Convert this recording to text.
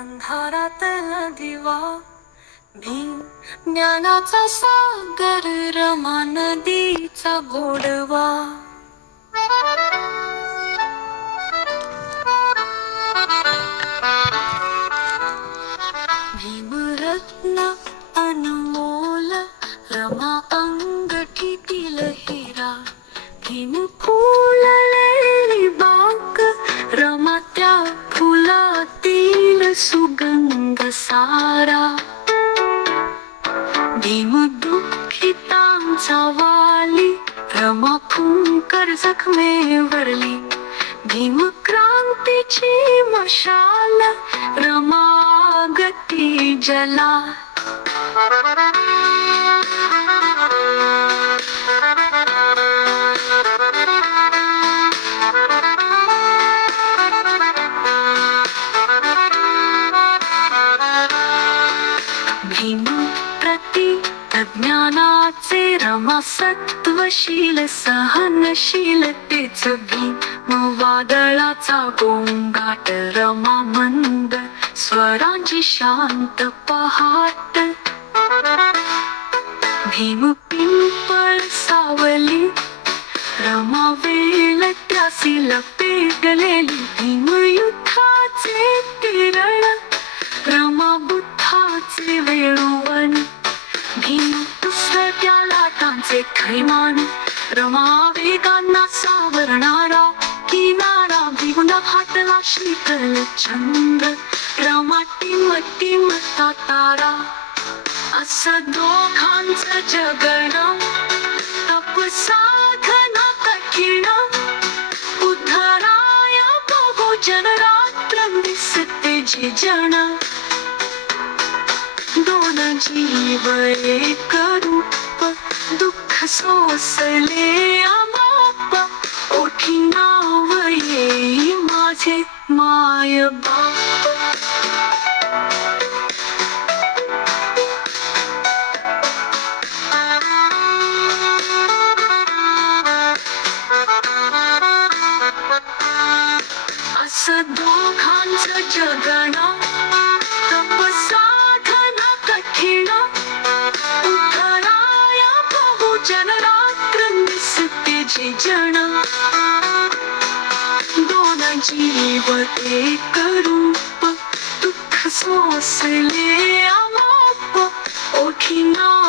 अंधारातला दिवा भीम ज्ञानाचा सागर रमा नदीचा गोडवा. भीमरत्न अनमोल रमा सारा. भीम दुःखितांचा वाली रमा फुंकर जखमेवरली. भीम क्रांतीची मशाल रमा गती जला. भीम प्रति अज्ञानाचे रमासत्वशील सहनशीलतेच भीम. वादळाचा गोंगाट रमा मंद स्वरांची शांत पहाट. भीम पिंपळ सावली लाटांचे थैमान रमा सावरणारा किनारा भीमला फाटला शीतल चंद्र रमाटी मट्टी टिम तारा असं दोघांचं जगण तप साधना कठीण. उद्धराया बघू जनरात्र दिसते जे जण दोन जीव एक रूप दुःख सोसले आमाप ओठी नाव ये माझे माय बाप असं दोघांचं जगणं दिसते जे जण। दोन जीव एक रूप दुःख सोसले आमाप ओठी ना